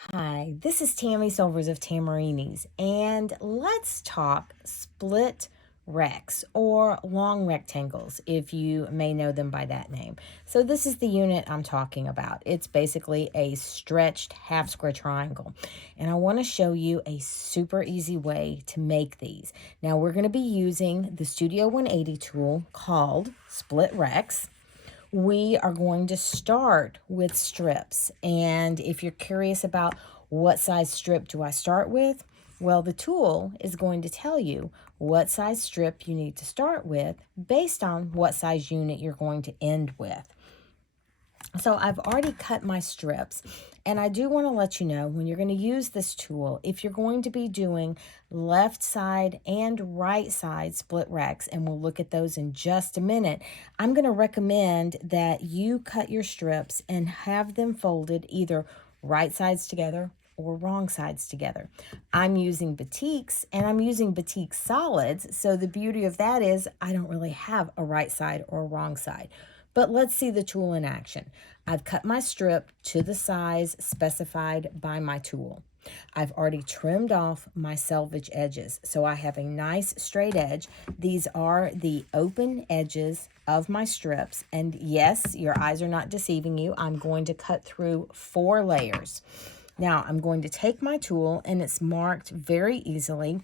Hi, this is Tammy Silvers of Tamarini's, and let's talk split recs or long rectangles, if you may know them by that name. So this is the unit I'm talking about. It's basically a stretched half square triangle, and I want to show you a super easy way to make these. Now we're going to be using the Studio 180 tool called split recs. We are going to start with strips. And if you're curious about what size strip do I start with, well, the tool is going to tell you what size strip you need to start with based on what size unit you're going to end with. So I've already cut my strips, and I do want to let you know when you're going to use this tool, if you're going to be doing left side and right side split recs, and we'll look at those in just a minute, I'm going to recommend that you cut your strips and have them folded either right sides together or wrong sides together. I'm using batiks, and I'm using batik solids, so the beauty of that is I don't really have a right side or a wrong side. But let's see the tool in action. I've cut my strip to the size specified by my tool. I've already trimmed off my selvage edges, so I have a nice straight edge. These are the open edges of my strips, and yes, your eyes are not deceiving you. I'm going to cut through 4 layers. Now, I'm going to take my tool, and it's marked very easily.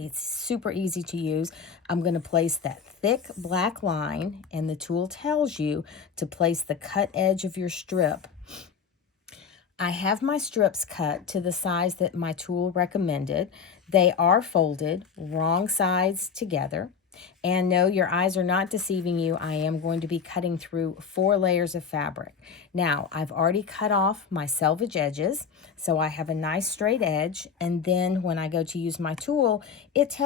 It's super easy to use. I'm going to place that thick black line, and the tool tells you to place the cut edge of your strip. I have my strips cut to the size that my tool recommended. They are folded wrong sides together. And no, your eyes are not deceiving you. I am going to be cutting through 4 layers of fabric. Now, I've already cut off my selvage edges, so I have a nice straight edge. And then when I go to use my tool, it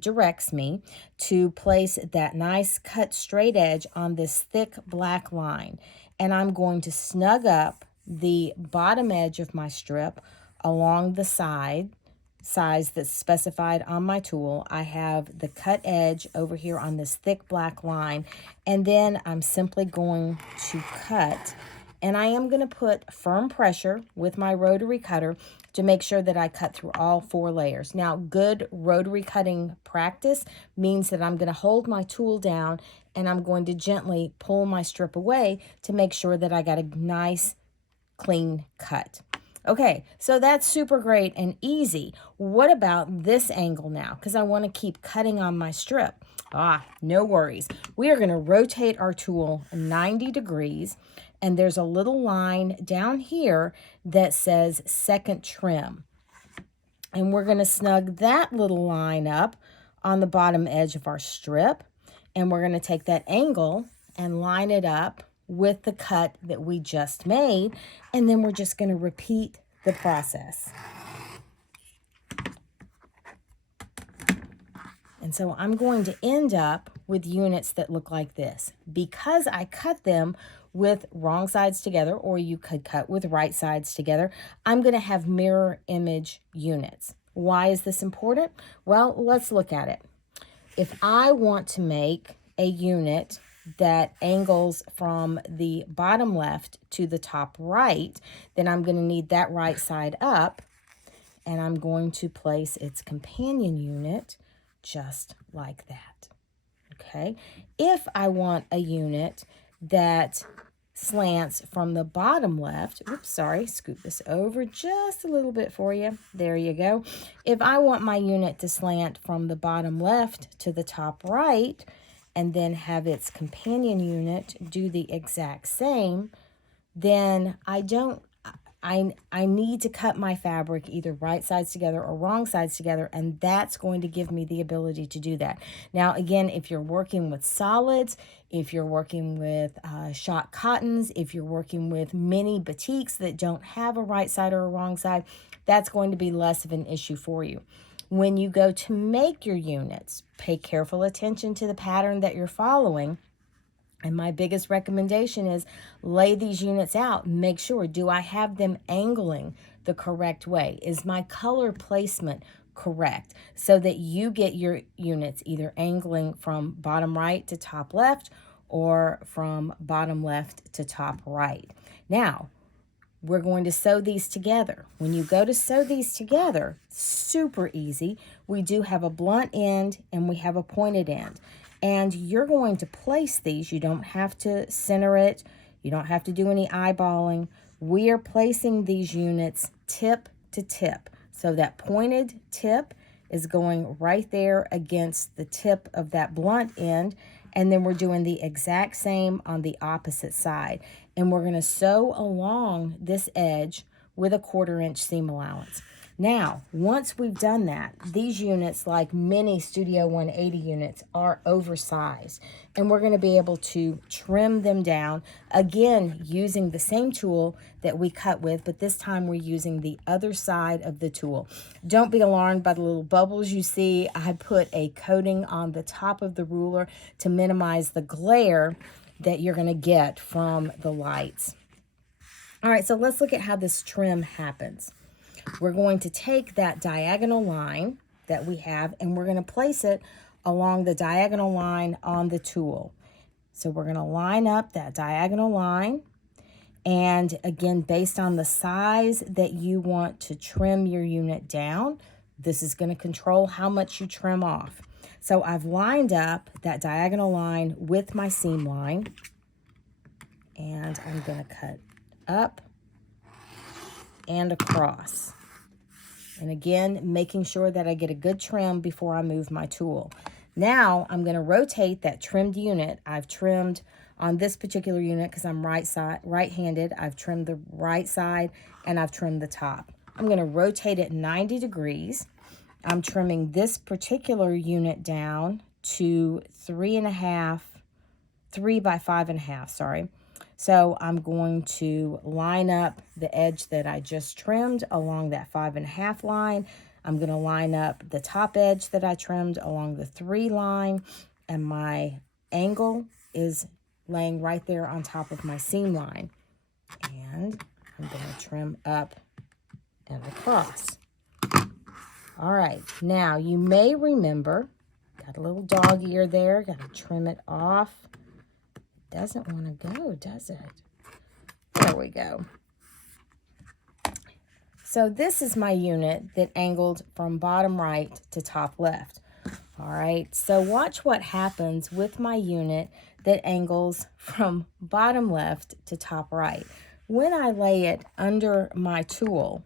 directs me to place that nice cut straight edge on this thick black line. And I'm going to snug up the bottom edge of my strip along the size that's specified on my tool. I have the cut edge over here on this thick black line, and then I'm simply going to cut, and I am going to put firm pressure with my rotary cutter to make sure that I cut through all 4 layers. Now, good rotary cutting practice means that I'm going to hold my tool down and I'm going to gently pull my strip away to make sure that I got a nice clean cut. Okay, so that's super great and easy. What about this angle now? Because I want to keep cutting on my strip. No worries. We are going to rotate our tool 90 degrees, and there's a little line down here that says second trim. And we're going to snug that little line up on the bottom edge of our strip, and we're going to take that angle and line it up with the cut that we just made, and then we're just going to repeat the process. And so I'm going to end up with units that look like this. Because I cut them with wrong sides together, or you could cut with right sides together, I'm going to have mirror image units. Why is this important? Well, let's look at it. If I want to make a unit that angles from the bottom left to the top right, then I'm going to need that right side up, and I'm going to place its companion unit just like that. Okay, if I want a unit that slants from the bottom left, scoop this over just a little bit for you. There you go. If I want my unit to slant from the bottom left to the top right, and then have its companion unit do the exact same, then I need to cut my fabric either right sides together or wrong sides together, and that's going to give me the ability to do that. Now, again, if you're working with solids, if you're working with shot cottons, if you're working with mini batiks that don't have a right side or a wrong side, that's going to be less of an issue for you. When you go to make your units, pay careful attention to the pattern that you're following. And my biggest recommendation is lay these units out. Make sure, do I have them angling the correct way? Is my color placement correct? So that you get your units either angling from bottom right to top left or from bottom left to top right. Now, we're going to sew these together. When you go to sew these together, super easy. We do have a blunt end and we have a pointed end. And you're going to place these. You don't have to center it. You don't have to do any eyeballing. We are placing these units tip to tip. So that pointed tip is going right there against the tip of that blunt end. And then we're doing the exact same on the opposite side. And we're going to sew along this edge with a 1/4 inch seam allowance. Now, once we've done that, these units, like many Studio 180 units, are oversized. And we're going to be able to trim them down, again, using the same tool that we cut with, but this time we're using the other side of the tool. Don't be alarmed by the little bubbles you see. I put a coating on the top of the ruler to minimize the glare that you're going to get from the lights. All right, so let's look at how this trim happens. We're going to take that diagonal line that we have and we're going to place it along the diagonal line on the tool. So we're going to line up that diagonal line. And again, based on the size that you want to trim your unit down, this is going to control how much you trim off. So I've lined up that diagonal line with my seam line. And I'm going to cut up and across. And again, making sure that I get a good trim before I move my tool. Now I'm going to rotate that trimmed unit. I've trimmed on this particular unit because I'm right-handed. I've trimmed the right side and I've trimmed the top. I'm going to rotate it 90 degrees. I'm trimming this particular unit down to 3 by 5.5, sorry. So I'm going to line up the edge that I just trimmed along that 5.5 line. I'm going to line up the top edge that I trimmed along the 3 line, and my angle is laying right there on top of my seam line. And I'm going to trim up and across. All right, now you may remember, got a little dog ear there, got to trim it off. Doesn't want to go, does it? There we go. So this is my unit that angled from bottom right to top left. All right, so watch what happens with my unit that angles from bottom left to top right. When I lay it under my tool,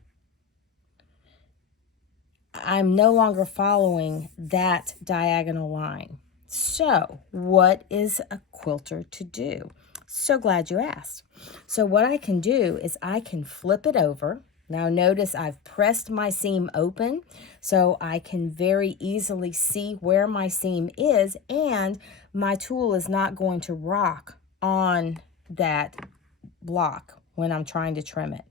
I'm no longer following that diagonal line. So what is a quilter to do? So glad you asked. So what I can do is I can flip it over. Now notice I've pressed my seam open so I can very easily see where my seam is, and my tool is not going to rock on that block when I'm trying to trim it.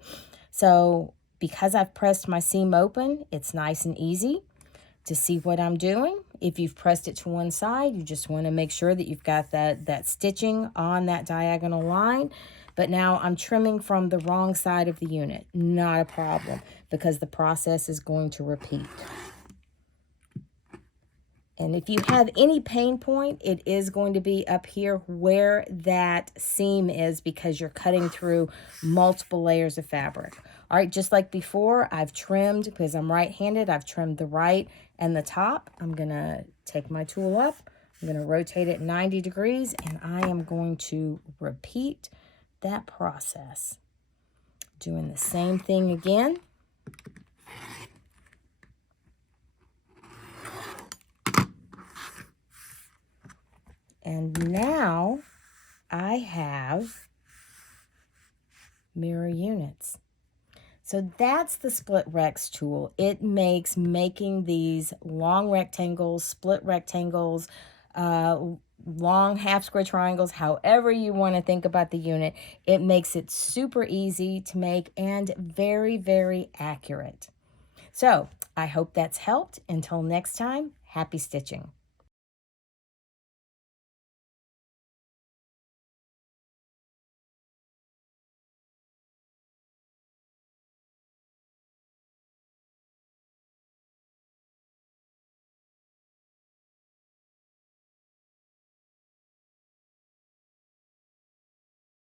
So because I've pressed my seam open, it's nice and easy to see what I'm doing. If you've pressed it to one side, you just want to make sure that you've got that stitching on that diagonal line. But now I'm trimming from the wrong side of the unit. Not a problem, because the process is going to repeat. And if you have any pain point, it is going to be up here where that seam is, because you're cutting through multiple layers of fabric. All right, just like before, I've trimmed, because I'm right-handed, I've trimmed the right and the top. I'm going to take my tool up, I'm going to rotate it 90 degrees, and I am going to repeat that process. Doing the same thing again. And now I have mirror units. So that's the Split Rex tool. It makes making these long rectangles, split rectangles, long half square triangles, however you want to think about the unit, it makes it super easy to make and very, very accurate. So I hope that's helped. Until next time, happy stitching.